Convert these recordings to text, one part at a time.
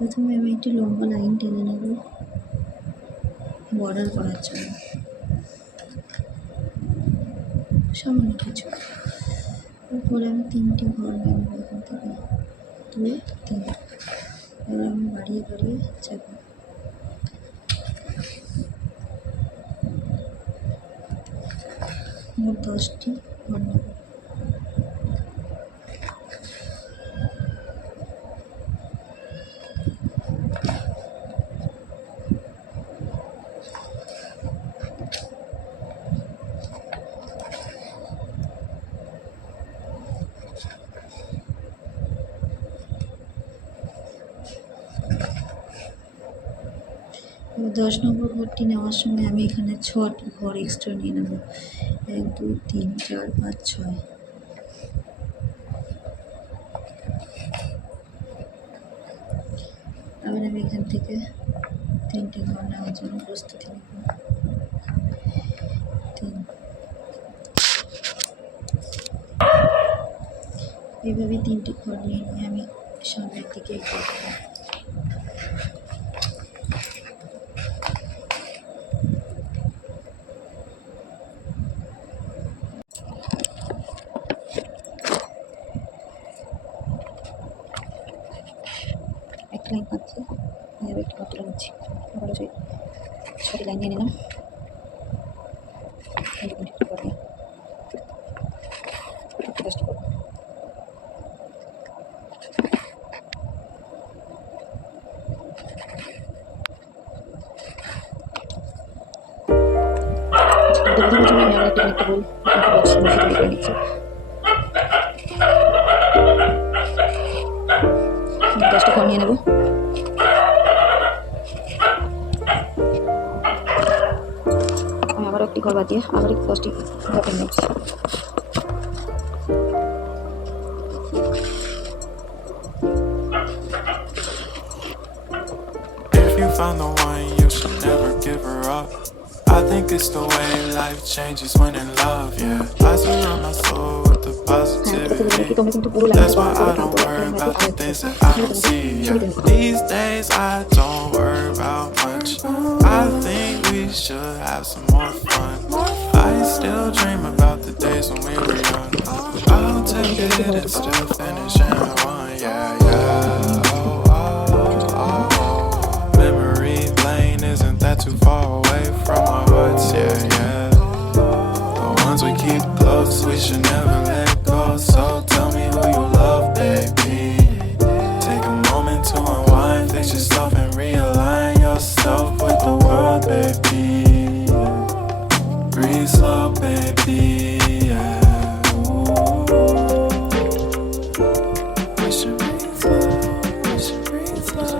প্রথমে আমি একটি লম্বা লাইন টেনে নেব বর্ডার করার জন্য, সামান্য কিছু। এরপরে আমি 3টি ঘর নেব এখান থেকে, 2, 3। এবার আমি বাড়িয়ে বাড়িয়ে যাব। মোট 10টি ঘর নেব। এবার 10 নম্বর ঘরটি নেওয়ার সময় আমি এখানে 6টি ঘর এক্সট্রা নিয়ে নেব। 1, 2, 3, 4, 5, 6। আবার আমি এখান থেকে 3টি ঘর নেওয়ার জন্য প্রস্তুতি নেব। 3। এইভাবে 3টি ঘর নিয়ে আমি সামনের দিকে এগিয়ে যাব। একটা লাইন পাচ্ছি, আমি একটু কতটা নিচ্ছি, আবারও সেই 6টি লাইন নিয়ে নিলাম। একটু পরে 10টি করব। বোঝানোর জন্য আমি আবার একটা গোল বক্স তৈরি করে নিচ্ছি। 10টি ঘর নিয়ে নেব। আমি আবার একটি ঘর বাদ দিয়ে আবার 10টি ঘর নিয়ে নিচ্ছি। If you found the one, you should never give her up. I think it's the way life changes when in love, yeah. I surround my soul with the positivity. That's why I don't worry about the things that I don't see, yeah. These days I don't worry about much. I think we should have some more fun. I still dream about the days when we were young. I'll take it and still finish in one, yeah, yeah. Oh, oh, oh. Memory lane isn't that too far away from our hearts, yeah, yeah. The ones we keep close, we should never let go. So tell me who you love, baby. Take a moment to unwind, fix yourself and realign yourself with the world, baby. Breathe slow, baby, yeah. We should breathe slow, we should breathe slow,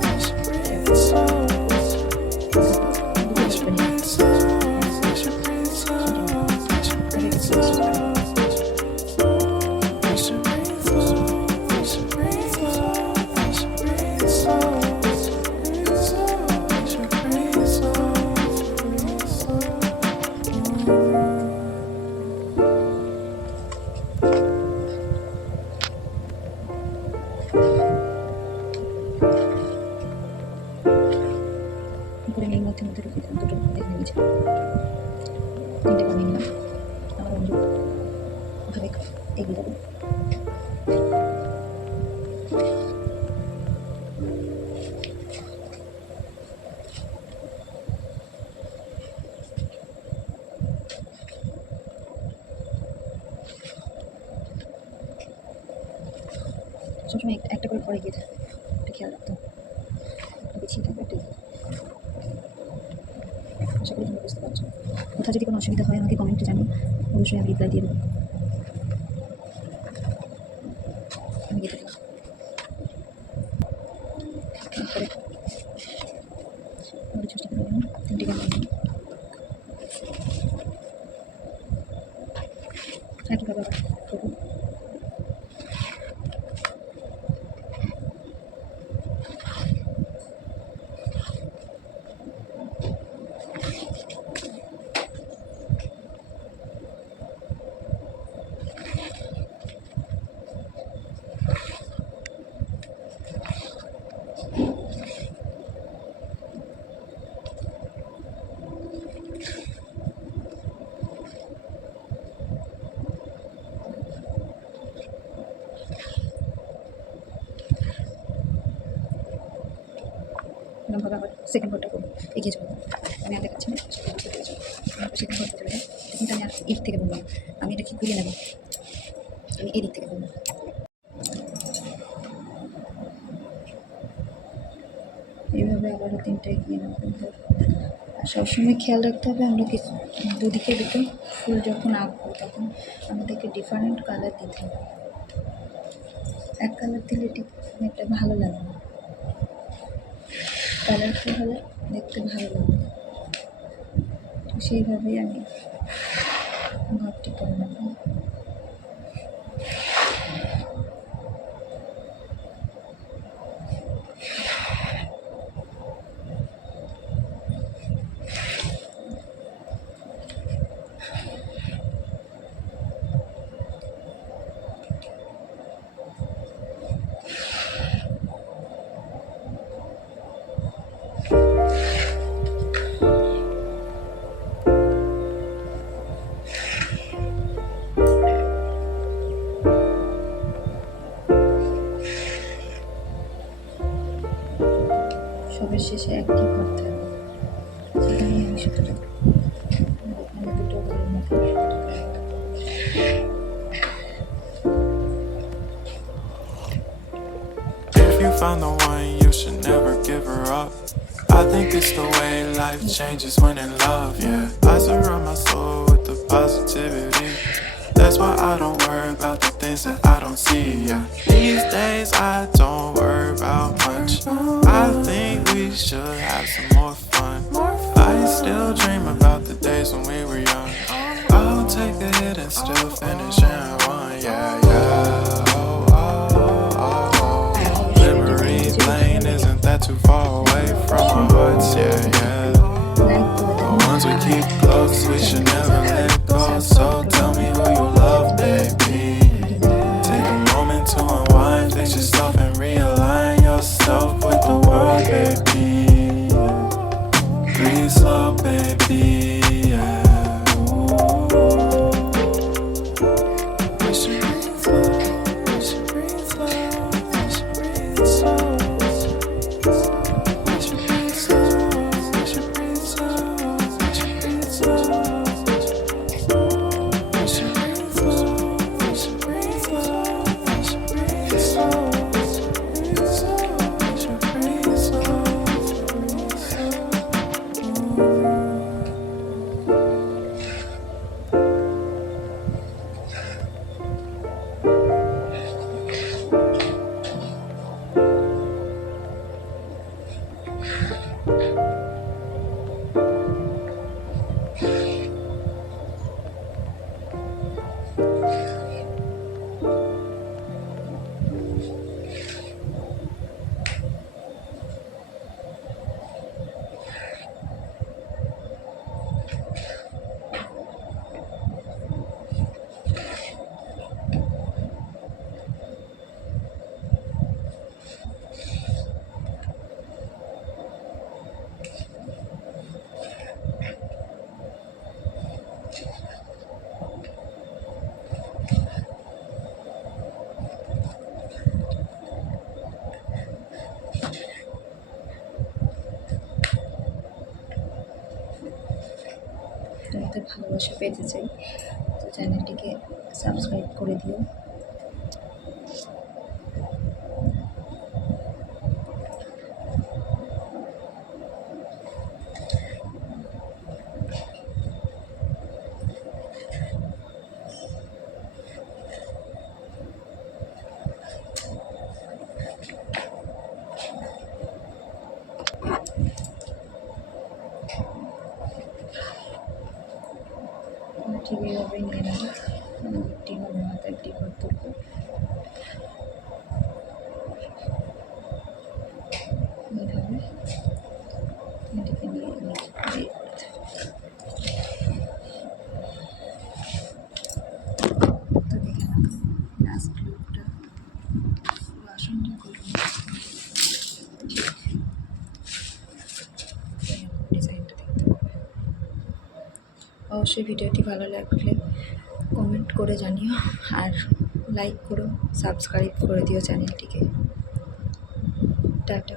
we should breathe slow. We should breathe slow, we should breathe slow, we should breathe slow. We should breathe slow, we should breathe slow, we should breathe slow. We should breathe slow, breathe slow. করে আমি মধ্যে মধ্যে ঢুকে দিলাম, দুটো দেখে নিয়েছি। 3টে ঘর নিয়ে নিলাম। আমার অনুরূপভাবে এগিয়ে যাবো। সবসময় একটা করে ঘরে গিয়ে থাকে, এটা খেয়াল রাখতে হবে। পিছিয়ে থাকবে একটু। আশা করি তোমরা বুঝতে পারছো। কোথাও যদি কোনো অসুবিধা হয় আমাকে কমেন্টে জানিও, অবশ্যই আমি রিপ্লাই দিয়ে দেবো। আমি গিয়ে থাকি তারপরে আবার চেষ্টা করে নিলাম 3টে গান নিয়ে একইভাবে আবার করবো। এরকমভাবে আবার সেকেন্ড ঘরটা করবো, এগিয়ে চলবো। আমি আর দেখাচ্ছি না, সেকেন্ড ঘরটা চলে যায়। কিন্তু আমি আর এর থেকে বলবো না, আমি এটা কি খুলে নেবো, আমি এদিক থেকে বলবো। এইভাবে আবারও 3টা এগিয়ে নেবো। কিন্তু আর সবসময় খেয়াল রাখতে হবে আমরা কিছু দুদিকে দুটো ফুল যখন আঁকবো তখন আমাদেরকে ডিফারেন্ট কালার দিতে হবে। এক কালার দিলে ঠিক একটা ভালো লাগে না, কালারফুল হলে দেখতে ভালো লাগে। তো সেইভাবেই আমি ঘরটি করে নেব। সবের শেষে একটি ঘর থাকবে, সেখানেই আমি সুতোটা এখানে দুটো ঘরের মধ্যে If you found the one, you should never give her up. I think it's the way life changes when in love, yeah. I surround my soul with the positivity. That's why I don't worry about the things that I don't see, yeah. These days I don't worry about much. I think we should have some more fun. I still dream about the days when we were young. I'll take a hit and still finish in one, yeah, yeah. Oh, oh, oh, oh. Memory lane isn't that too far away from our hearts, yeah, yeah. The ones we keep close, we should never let go. So tell me who you love, baby. Take a moment to unwind, fix yourself and realign yourself with the world, baby. Breathe slow, baby, yeah. We should breathe slow, we should breathe slow, we should breathe slow. We should breathe slow, we should breathe slow, we should breathe slow. We should breathe slow, we should breathe slow, we should breathe slow. We should breathe slow, তোমাদের ভালোবাসা পেতে চাই, তো চ্যানেলটিকে সাবস্ক্রাইব করে দিও। ঠিক এইভাবেই নিয়ে নেবো, একটি ঘরের মাথায় একটি ঘর তুলবো। এইভাবে এটাকে নিয়ে দিয়ে তো দেখে না লাস্ট লুকটা, বাসনটা করবো ডিজাইনটা দেখতে হবে। অবশ্যই ভিডিওটি ভালো লাগলে কমেন্ট করে জানিও, আর লাইক করো, সাবস্ক্রাইব করে দিও চ্যানেলটিকে। টাটা।